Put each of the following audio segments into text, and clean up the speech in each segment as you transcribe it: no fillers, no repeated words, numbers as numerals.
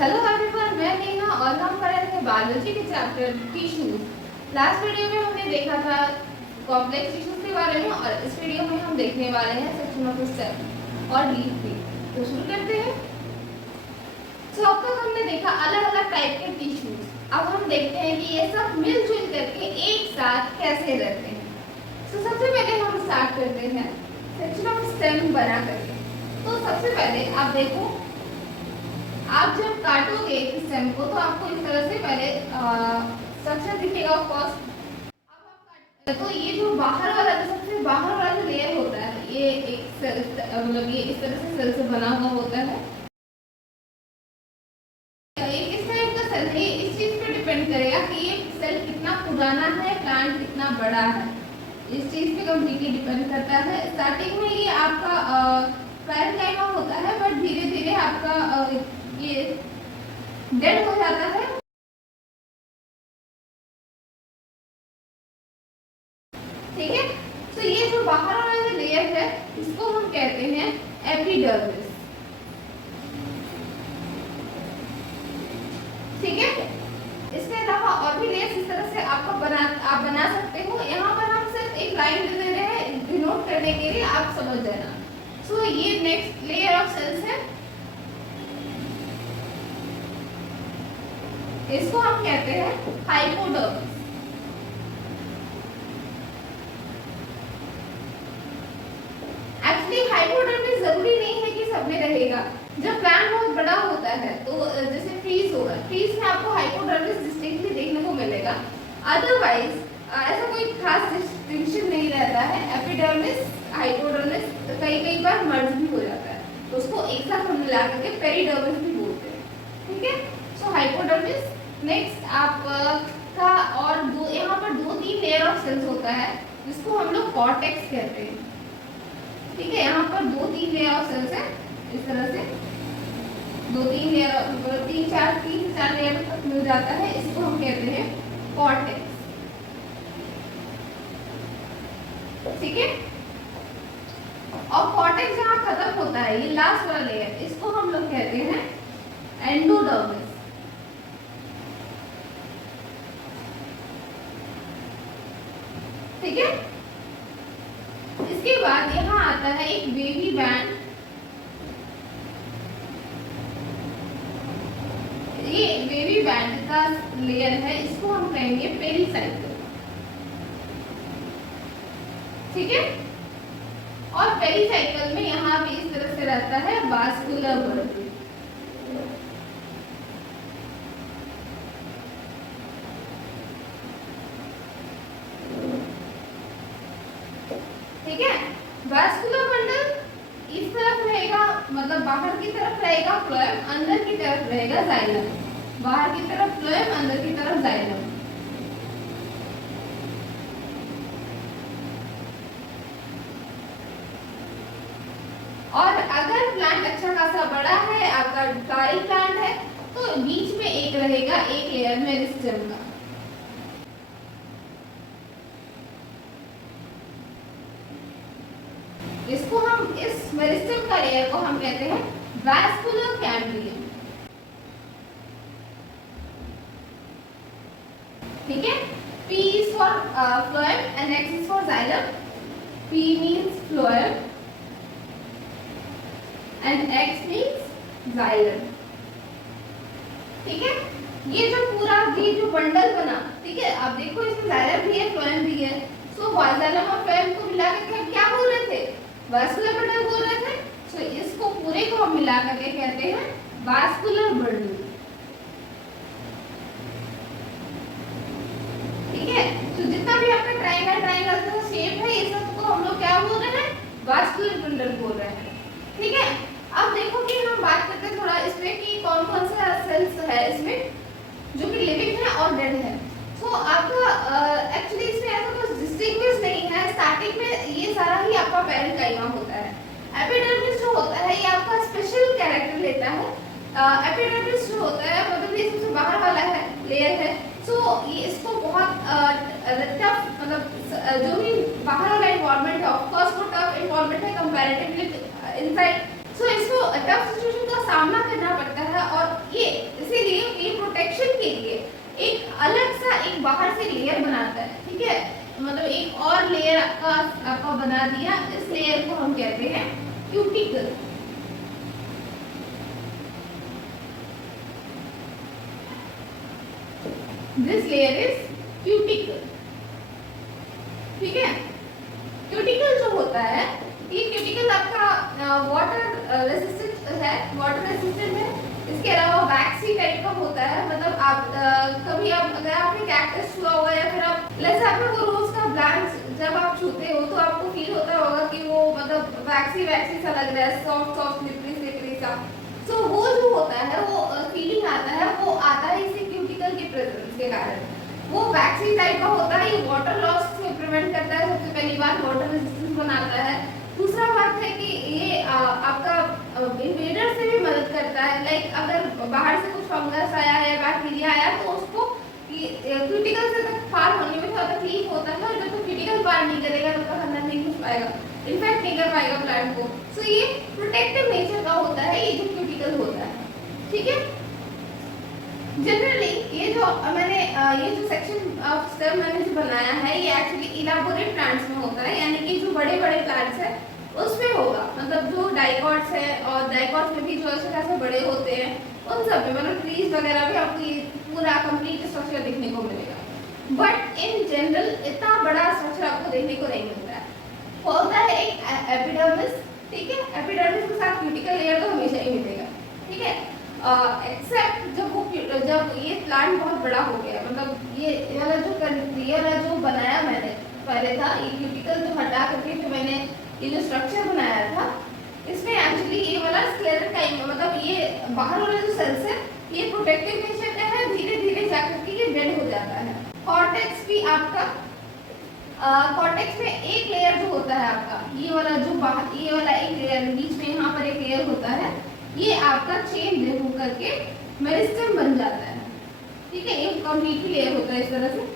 Hello everyone, मैं नेहा और हम पढ़ रहे थे बायोलॉजी के चैप्टर टिश्यूज। लास्ट वीडियो में हमने देखा था कॉम्प्लेक्स टिश्यूज के बारे में और इस वीडियो में हम देखने वाले हैं सेक्शन ऑफ सेल और लीफ भी। तो शुरू करते हैं। तो अब तक हमने देखा अलग अलग टाइप के टिश्यूज। अब हम देखते हैं कि ये सब मिलजुल करके एक साथ कैसे रहते हैं। तो सबसे पहले हम स्टार्ट करते हैं सेक्शन ऑफ स्टेम बना करके। तो सबसे पहले आप देखो, आप जब काटोगे स्टेम को तो आपको इस तरह से पहले स्ट्रक्चर दिखेगा। ऑफ कोर्स अब आप तो ये जो बाहर वाला सबसे बाहर वाला जो लेयर होता है, ये एक सेल मतलब ये इस तरह से सेल से बना हुआ होता है। ये किस टाइप का सेल है, इस चीज पे डिपेंड करेगा कि ये सेल कितना पुराना है, प्लांट कितना बड़ा है, इस चीज पे कम्प्लीटली डिपेंड करता है। स्टार्टिंग में ये आपका पैरेंकाइमा होता है, बट धीरे धीरे आपका ये डेड हो जाता है। ठीक है, तो ये जो बाहर वाला जो लेयर है इसको हम कहते हैं एपिडर्मिस। ठीक है, इसके अलावा और भी लेयर्स इस तरह से आप बना सकते हो। यहाँ पर हम सिर्फ एक लाइन दे रहे हैं डिनोट करने के लिए, आप समझ जाना। तो ये नेक्स्ट लेयर ऑफ सेल्स है, इसको हम कहते हैं हाइपोडर्मिस। एक्चुअली हाइपोडर्मिस जरूरी नहीं है कि सब में रहेगा। जब प्लांट बहुत बड़ा होता है तो जैसे ट्रीज होगा, ट्रीज में आपको हाइपोडर्मिस डिस्टिंक्टली देखने को मिलेगा। अदरवाइज ऐसा कोई खास डिस्टिंक्शन नहीं रहता है। एपिडर्मिस हाइपोडर्मिस कई बार मर्ज भी हो जाता है, तो उसको एक साथ हम मिला करके पेरिडर्मिस भी बोलते हैं। ठीक है, सो हाइपोडर्मिस। नेक्स्ट आपका और दो यहाँ पर 2-3 लेयर ऑफ सेल्स होता है जिसको हम लोग कॉर्टेक्स कहते हैं। ठीक है, यहाँ पर 2-3 लेयर ऑफ सेल्स है, इस तरह से 2-3 लेयर, 3 से 4 लेयर तक मिल जाता है, इसको हम कहते हैं कॉर्टेक्स। ठीक है, और कॉर्टेक्स जहाँ खत्म होता है, ये लास्ट वाला लेयर, इसको हम लोग कहते हैं एंडोडर्मिस। ठीक है, इसके बाद यहाँ आता है एक वेवी बैंड। ये वेवी बैंड का लेयर है, इसको हम कहेंगे पेरिसाइकल। ठीक है, और पेरिसाइकल में यहाँ भी इस तरह से रहता है वास्कुलर बंडल। ठीक है, वास्कुलर बंडल इस तरफ रहेगा, मतलब बाहर की तरफ रहेगा फ्लोएम, अंदर की तरफ रहेगा जाइलम। बाहर की तरफ फ्लोएम, अंदर की तरफ जाइलम। और अगर प्लांट अच्छा खासा बड़ा है, आपका फ्लावरिंग प्लांट है, तो बीच में एक रहेगा, एक लेयर मेरिस्टेम का। इसको हम, इस मेरिस्टेम का लेयर को हम कहते हैं वास्कुलर कैम्बियम। ठीक है, P is for phloem and X is for xylem. P means phloem and X means xylem. ठीक है, ये जो पूरा ये जो बंडल बना, ठीक है, आप देखो इसमें xylem भी है, phloem भी है। सो xylem और phloem को मिला के हम क्या बोल रहे थे? वास्कुलर बंडल बोल रहे थे। सो इसको पूरे को हम मिला करके कहते हैं वास्कुलर बंडल। ठीक है, तो जितना भी आपका ट्रायंगल का शेप है, ये सब को हम लोग क्या बोल रहे हैं? वास्कुलर बंडल बोल रहे हैं। ठीक है, अब देखो कि हम बात करते हैं थोड़ा इसमें कि कौन कौन सा सेल्स है इसमें जो कि लिविंग है और डेड है। तो आपका एक्चुअली इसमें ऐसा कुछ डिस्टिंग्विश नहीं है। स्टार्टिंग में ये सारा ही आपका पैरेंकाइमा होता है। एपिडर्मिस जो होता है ये आपका स्पेशल कैरेक्टर लेता है। एपिडर्मिस जो होता है मतलब ये सबसे बाहर वाला है लेयर है। सो ये इसको बहुत टफ, मतलब जो भी बाहर वाला इन्वायरमेंट है, ऑफ कोर्स वो टफ इन्वायरमेंट है कंपैरेटिवली इनसाइड। सो इसको टफ सिचुएशन का सामना करना पड़ता है और ये इसीलिए ये प्रोटेक्शन के लिए एक अलग सा एक बाहर से लेयर बनाता है, ठीक है, मतलब एक और लेयर आपका बना दिया। इस लेयर को हम कहते हैं cuticle. This layer is cuticle, ठीक है। क्यूटिकल जो होता है, ये क्यूटिकल आपका वाटर रेसिस्टेंट है, वाटर रेसिस्टेंट है। इसके अलावा वैक्सी टाइप का होता है, मतलब आप कभी आप अगर आपने कैक्टस छुआ हुआ या फिर आप जैसे आपने वो रोज का ब्लांच जब आप छूते हो तो आपको फील होता होगा कि वो मतलब वैक्सी वैक्सी सा लग रहा है, सॉफ्ट सॉफ्ट स्लिपरी स्लिपरी सा। तो वो जो होता है वो फीलिंग आता है, वो आता है इसी क्यूटिकल के प्रेजेंस के कारण। वो वैक्सी टाइप का होता है, ये वाटर लॉस से प्रिवेंट करता है, सबसे पहली बात वाटर रेजिस्टेंस बनाता है। दूसरा बात है कि ये आपका इन्वेडर से भी मदद करता है। लाइक अगर बाहर से कुछ फंगस आया या बैक्टीरिया आया तो उसको क्रिटिकल से तक पार होने में थोड़ा तकलीफ होता है, और जब तक क्रिटिकल पार नहीं करेगा तब तक अंदर नहीं घुस पाएगा, इन्फेक्ट नहीं कर पाएगा प्लांट को। सो ये प्रोटेक्टिव नेचर का होता है, ये जो क्रिटिकल होता है, ठीक है। जनरली ये जो मैंने ये जो सेक्शन ऑफ स्टेम मैंने जो बनाया है ये एक्चुअली इलाबोरेट प्लांट्स में होता है, यानी कि जो बड़े बड़े प्लांट्स है उसमें होगा, मतलब जो डाइकॉट्स है और डाइकॉट्स में भी जो ऐसे खासे बड़े होते हैं उन सब में, मतलब ट्रीज वगैरह भी आपको ये पूरा कंप्लीट स्ट्रक्चर देखने को मिलेगा। बट इन जनरल इतना बड़ा स्ट्रक्चर आपको देखने को नहीं मिलता है। होता है एक एपिडर्मिस, ठीक है, एपिडर्मिस के साथ क्यूटिकल लेयर तो हमेशा ही मिलेगा, ठीक है। एक्सेप्ट जब ये प्लांट बहुत बड़ा हो गया, मतलब ये वाला जो बनाया मैंने पहले था, ये क्यूटिकल जो हटा करके जो मैंने ये जो स्ट्रक्चर बनाया था, इसमें एक्चुअली ये वाला स्क्लेरोटाइम, मतलब ये बाहर वाला जो सेल्स है ये प्रोटेक्टिव नेचर का है, धीरे धीरे जाकर के ये डेड हो जाता है। कॉर्टेक्स भी आपका कॉर्टेक्स में एक लेयर जो होता है आपका, ये वाला जो बाहर, ये वाला एक लेयर बीच में यहाँ पर एक लेयर होता है, ये आपका चेन हो करके मेरिस्टेम बन जाता है, ठीक है। एक कंप्लीट लेयर होता है इस तरह से,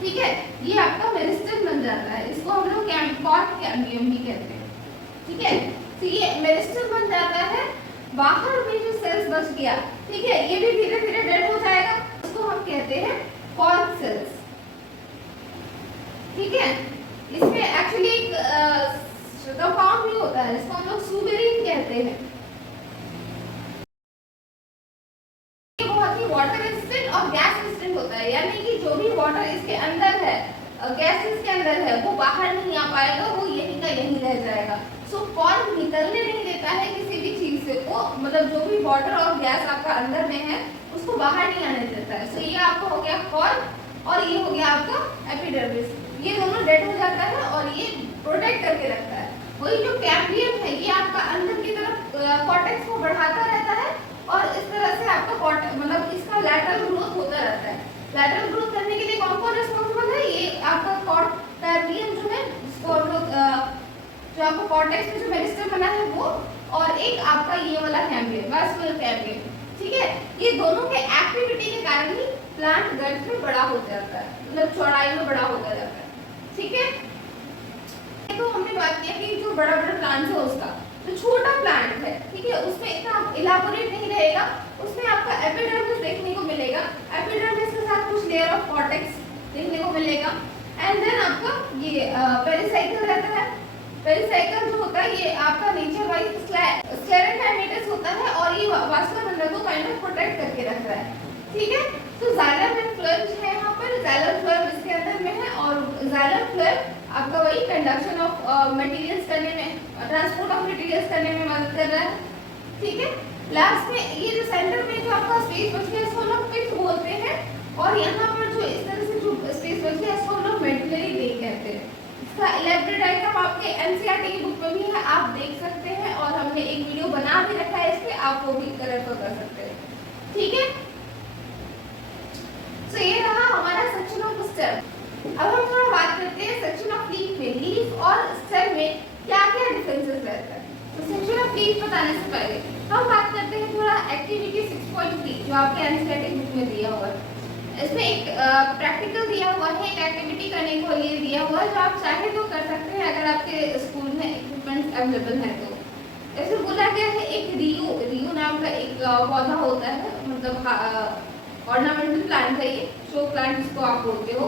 ठीक है, ये आपका मेरिस्टेम बन जाता है। इसको हम लोग कॉर्ड कैम्बियम भी कहते हैं, ठीक है। तो ये मेरिस्टेम बन जाता है, बाहर में जो सेल्स बच गया, ठीक है, ये भी धीरे धीरे डेड हो जाएगा, उसको हम कहते हैं कॉर्ड सेल्स, ठीक है। इसमें एक्चुअली कंपाउंड भी होता है, इसको हम लोग सुबेरिन कहते हैं। ये बहुत ही वाटर रेजिस्टेंट और गैस रेजिस्टेंट होता है, यानी कि जो भी वाटर इसके अंदर है, गैस इसके अंदर है, वो बाहर नहीं आ पाएगा, वो यहीं का यहीं रह जाएगा। सो कॉर्ड निकलने नहीं देता है किसी भी चीज से, वो मतलब जो भी वाटर और गैस आपका अंदर में है उसको बाहर नहीं आने देता है। सो ये आपका हो गया कॉर्ड और ये हो गया आपका एपिडर्मिस, ये दोनों डेड हो जाता है और ये प्रोटेक्ट करके रखता है। वही जो कैम्बियम है ये आपका अंदर की तरफ कॉर्टेक्स को बढ़ाता रहता है और इस तरह से आपका मतलब इसका लैटरल ग्रोथ होता रहता है। लैटरल ग्रोथ करने के लिए कौन कौन रिस्पॉन्सिबल है? ये आपका कॉर्टेक्स जो है, जिसको हम लोग जो आपको कॉर्टेक्स में जो मेरिस्टेम बना है वो, और एक आपका ये वाला कैम्बियम, वास्कुलर कैम्बियम, ठीक है। ये दोनों के एक्टिविटी के कारण ही प्लांट गर्थ में बड़ा हो जाता है, मतलब चौड़ाई में बड़ा होता जाता है, ठीक है। तो हमने बात किया कि जो बड़ा बड़ा प्लांट है उसका, जो छोटा प्लांट है, ठीक है, उसमें इतना इलाबोरेट नहीं रहेगा, उसमें आपका एपिडर्मिस देखने को मिलेगा, एपिडर्मिस के साथ कुछ लेयर ऑफ कॉर्टेक्स देखने को मिलेगा, एंड देन आपका ये पेरिसाइकल रहता है। पेरिसाइकल जो होता है ये आपका नेचर वाइज स्क्लेरेंटाइमेटस होता है और ये वास्कुलर बंडल को काइंड ऑफ प्रोटेक्ट करके रखता है, ठीक है। तो जाइलम एंड फ्लोएम है यहाँ पर, जाइलम फ्लोएम इसके अंदर में है और जाइलम फ्लोएम आपका वही कंडक्शन ऑफ मटेरियल्स करने में, ट्रांसपोर्ट ऑफ मटेरियल्स करने में मदद कर रहा है, ठीक है। लास्ट में ये जो सेंटर में जो आपका स्पेस बच गया इसको हम लोग पिट बोलते हैं, और यहाँ पर जो इस तरह से जो स्पेस बच गया इसको हम लोग मेडुलरी वेन कहते हैं। इसका इलेबोरेट डायग्राम आपके एनसीईआरटी की बुक में भी है, आप देख सकते हैं, और हमने एक वीडियो बना भी रखा है इस पे, आप वो भी रेफर कर सकते हैं, ठीक है। तो ये रहा हमारा सेक्शन ऑफ स्टेम। अब हम थोड़ा बात करते हैं सेक्शन ऑफ लीफ में। लीफ और स्टेम में क्या क्या डिफरेंसेस रहता है। तो सेक्शन ऑफ लीफ बताने से पहले हम बात करते हैं थोड़ा एक्टिविटी 6.3 जो आपके एनसीईआरटी बुक में दिया हुआ है। इसमें एक प्रैक्टिकल दिया हुआ है, एक एक्टिविटी करने को लिए दिया हुआ है, जो आप चाहे तो कर सकते हैं अगर आपके स्कूल में इक्विपमेंट अवेलेबल है तो। ऐसे बोला गया है एक रियो रियो नाम का एक पौधा होता है, मतलब ऑर्नामेंटल प्लांट है ये, शो प्लांट जिसको आप बोलते हो।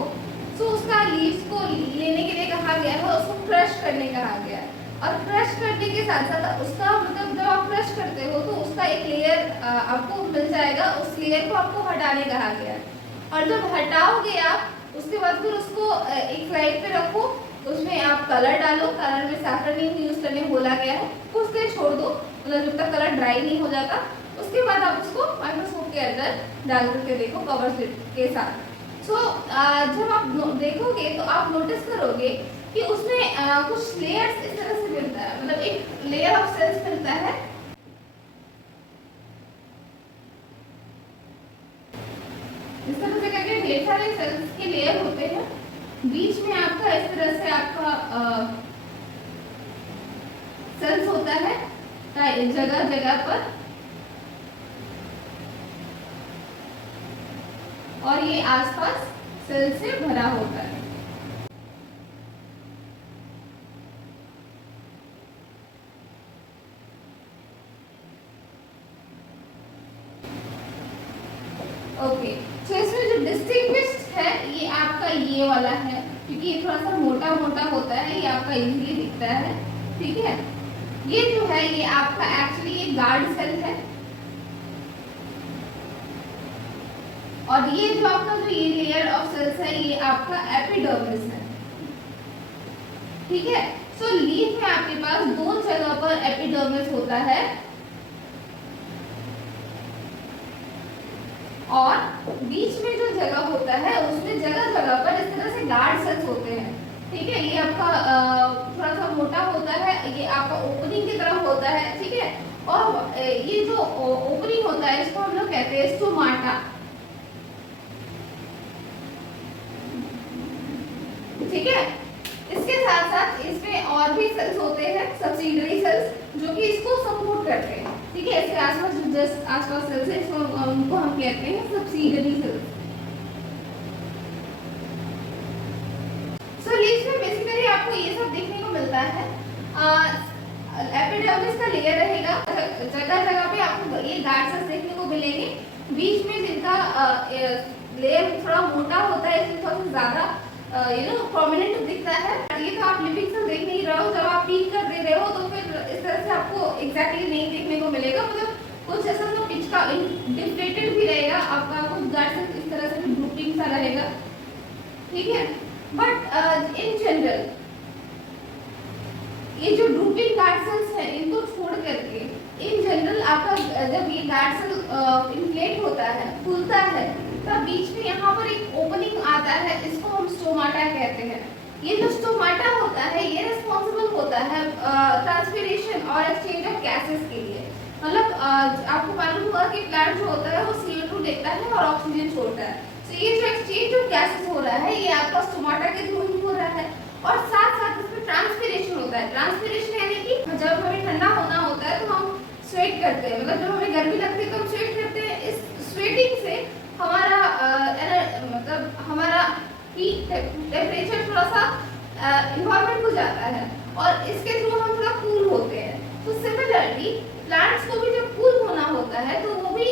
सो उसका लीव्स को लेने के लिए कहा गया है, उसको क्रश करने कहा गया है। और क्रश करने के साथ साथ उसका मतलब जब आप क्रश करते हो तो उसका एक लेयर आपको मिल जाएगा, उस लेयर को आपको हटाने कहा गया है। और जब हटाओगे आप उसके बाद फिर उसको एक स्लाइड पे रखो, उसमें आप कलर डालो, कलर में सैफरन यूज करने बोला गया है, कुछ देर छोड़ दो, मतलब जब तक कलर ड्राई नहीं हो जाता। उसके बाद आप उसको माइक्रोस्कोप के अंदर डाल करके देखो कवर स्लिप के साथ। सो जब आप देखोगे तो आप नोटिस करोगे कि उसमें कुछ लेयर्स इस तरह से मिलता है, मतलब एक लेयर ऑफ सेल्स मिलता है। इस तरह से करके ढेर सारे सेल्स के लेयर होते हैं। बीच में आपका इस तरह से आपका सेल्स होता है जगह जगह पर, और ये आसपास सेल से भरा होता है। ओके, तो इसमें जो डिस्टिंग्विश्ड है ये आपका ये वाला है, क्योंकि ये थोड़ा सा मोटा मोटा होता है, ये आपका इजीली दिखता है। ठीक है, ये जो है ये आपका एक्चुअली ये गार्ड सेल है, और ये जो आपका जो ये लेयर ऑफ सेल्स है ये आपका एपिडर्मिस है। ठीक है, सो लीफ में आपके पास दो जगह पर एपिडर्मिस होता है और बीच में जो जगह होता है उसमें जगह जगह पर इस तरह से गार्ड सेल्स होते हैं। ठीक है, ये आपका थोड़ा सा मोटा होता है, ये आपका ओपनिंग की तरफ होता है। ठीक है, और ये जो ओपनिंग होता है इसको हम लोग कहते हैं स्टोमाटा। ठीक है, इसके साथ साथ इसमें और भी सेल्स होते हैं, सब्सिडियरी सेल्स, जो कि इसको सपोर्ट करते हैं। ठीक है, इसके आसपास जो जस्ट आसपास सेल्स है इसको उनको हम कहते हैं सब्सिडियरी सेल्स। सो लीव्स में बेसिकली आपको ये सब देखने को मिलता है। एपिडर्मिस का लेयर रहेगा, जगह जगह पे आपको ये गार्ड सेल्स देखने को मिलेंगे। बीच में जिनका लेयर थोड़ा मोटा होता है, इसलिए थोड़ा ज्यादा प्रोमिनेंट दिखता है। ये तो आप लिविंग सेल देख नहीं रहे हो, जब आप पीक कर दे रहे हो तो फिर इस तरह से आपको एग्जैक्टली नहीं देखने को मिलेगा, मतलब कुछ ऐसा तो पिच का डिफ्लेटेड भी रहेगा आपका, कुछ गार्ड सेल इस तरह से ग्रुपिंग सा रहेगा। ठीक है, बट इन जनरल ये जो ग्रुपिंग गार्ड सेल्स है इनको छोड़ करके इन जनरल आपका जब ये गार्ड सेल इन्फ्लेट होता है, फूलता है, तब बीच में यहाँ पर एक ओपनिंग आता है, इसको हम स्टोमाटा कहते हैं। ये जो स्टोमाटा होता है ये रिस्पॉन्सिबल होता है ट्रांसपिरेशन और एक्सचेंज ऑफ गैसेस के लिए। मतलब आपको मालूम होगा कि प्लांट जो होता है वो CO2 देता है और ऑक्सीजन छोड़ता है। तो ये जो एक्सचेंज ऑफ गैसेस हो रहा है ये आपका स्टोमाटा के थ्रू ही हो रहा है, और साथ साथ इसमें ट्रांसपिरेशन होता है। ट्रांसपिरेशन यानी कि जब हमें ठंडा होना होता है तो हम स्वेट करते हैं, मतलब जब हमें गर्मी लगती है तो हम स्वेट करते हैं। इस स्वेटिंग से हमारा मतलब हमारा हीट टेम्परेचर थोड़ा सा इन्वायरमेंट हो जाता है, और इसके थ्रू हम थोड़ा कूल होते हैं। तो सिमिलरली प्लांट्स को भी जब कूल होना होता है तो वो भी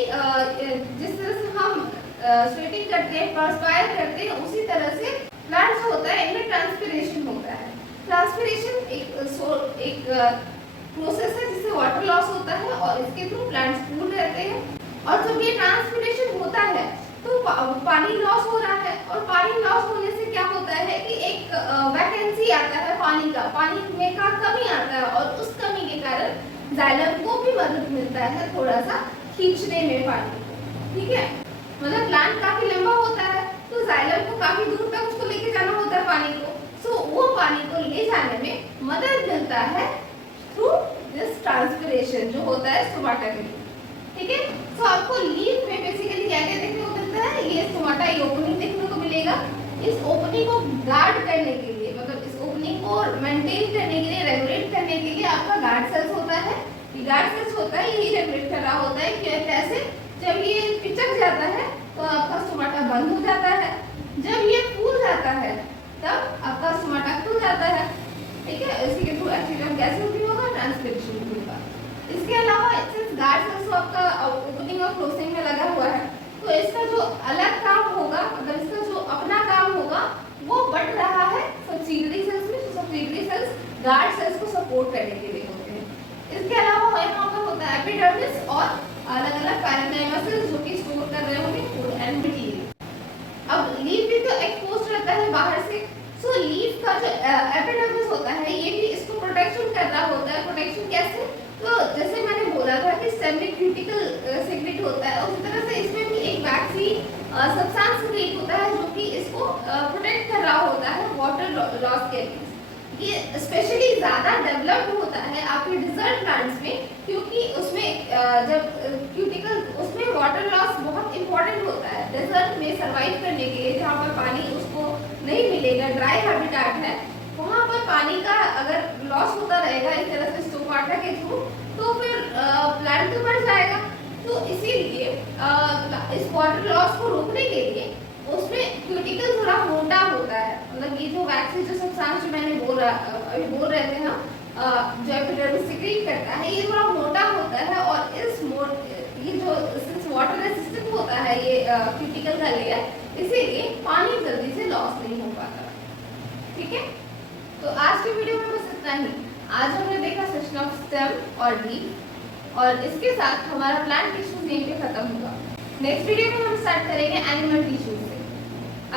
जिस तरह से हम स्वेटिंग करते हैं, पर्सपायर करते हैं, उसी तरह से प्लांट्स होता है इनमें ट्रांसपिरेशन होता है। ट्रांसपिरेशन एक प्रोसेस है जिससे वाटर लॉस होता है और इसके थ्रू प्लांट्स कूल रहते हैं। और जब ये ट्रांसपिरेशन होता है तो पानी लॉस हो रहा है, और पानी लॉस होने से क्या होता है कि एक वैकेंसी आता है पानी का, पानी में का कमी आता है, और उस कमी के कारण जाइलम को भी मदद मिलता है थोड़ा सा खींचने में पानी को। ठीक है, मतलब प्लांट काफी लंबा होता है तो जाइलम को काफी दूर तक उसको लेके जाना होता है पानी को। सो वो पानी को ले जाने में मदद मिलता है थ्रू दिस ट्रांसपिरेशन जो होता है स्टोमाटा के थ्रू। ठीक है, तो आपको लीफ में बेसिकली क्या क्या देखने को मिलता है, ये स्टोमाटा ये ओपनिंग देखने को मिलेगा। इस ओपनिंग को गार्ड करने के लिए, मतलब इस ओपनिंग को मेंटेन करने के लिए, रेगुलेट करने के लिए आपका गार्ड सेल्स होता है। ये गार्ड सेल्स होता है, यही रेगुलेट कर रहा होता है कि कैसे जब ये पिचक जाता है तो आपका स्टोमाटा बंद हो जाता है, जब ये फूल जाता है तब आपका स्टोमाटा खुल जाता है। ठीक है, इसी के थ्रू एक्सचेंज ऑफ गैसेस भी होगा, ट्रांसपिरेशन भी होगा। इसके अलावा सिंस गार्ड सेल्स तो आपका ओपनिंग और क्लोजिंग में लगा हुआ है, तो इसका जो अलग काम होगा, मतलब इसका जो अपना काम होगा वो बढ़ रहा है सब्सिडियरी सेल्स में। सब्सिडियरी सेल्स गार्ड सेल्स को सपोर्ट करने के लिए होते हैं। इसके अलावा यहाँ पर होता है एपिडर्मिस और अलग अलग पैरेन्काइमा सेल्स जो कि स्टोर कर रहे होंगे फूड एंड मटेरियल। अब लीफ भी तो एक्सपोज्ड रहता है बाहर से, सो लीफ का जो एपिडर्मिस होता है ये भी इसको प्रोटेक्शन कर रहा होता है। प्रोटेक्शन कैसे? तो जैसे मैंने बोला था कि सेमी क्यूटिकल सेक्रेट होता है, उसी तरह से इसमें भी एक वैक्सीन सब्सटेंस सेक्रेट होता है जो कि इसको प्रोटेक्ट कर रहा होता है वाटर लॉस के अगेंस्ट। ये स्पेशली ज़्यादा डेवलप्ड होता है आपके डिजर्ट प्लांट्स में, क्योंकि उसमें जब क्यूटिकल उसमें वाटर लॉस बहुत इंपॉर्टेंट होता है डिजर्ट में सर्वाइव करने के लिए, जहाँ पर पानी उसको नहीं मिलेगा, ड्राई हैबिटेट है, वहाँ पर पानी का अगर लॉस होता रहेगा इस तरह से स्टोमाटा के थ्रू, तो फिर प्लांट तो मर जाएगा। तो इसीलिए इस वाटर लॉस को रोकने के लिए उसमें क्यूटिकल थोड़ा मोटा होता है, मतलब ये जो वैक्सीन जो सब्सटेंस जो मैंने अभी बोल रहे थे हम, जो एपिडर्मिस सिक्रीट करता है, ये थोड़ा मोटा होता है और ये जो वाटर रेजिस्टेंट होता है ये क्यूटिकल का लेयर, इसीलिए पानी जल्दी से लॉस नहीं हो पाता। ठीक है, तो आज की वीडियो में बस इतना ही। आज हमने देखा सेक्शन ऑफ स्टेम और लीफ, और इसके साथ हमारा प्लांट टिश्यूज यहीं पे खत्म होगा। नेक्स्ट वीडियो में हम स्टार्ट करेंगे एनिमल टिश्यूज से।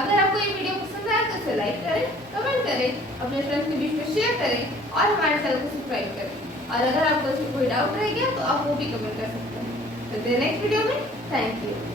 अगर आपको ये वीडियो पसंद आए तो इसे लाइक करें, कमेंट करें, अपने फ्रेंड्स के बीच में शेयर करें और हमारे चैनल को सब्सक्राइब करें। और अगर आपको इसमें कोई डाउट रह गया तो आप वो भी कमेंट कर सकते हैं। तो नेक्स्ट वीडियो में थैंक यू।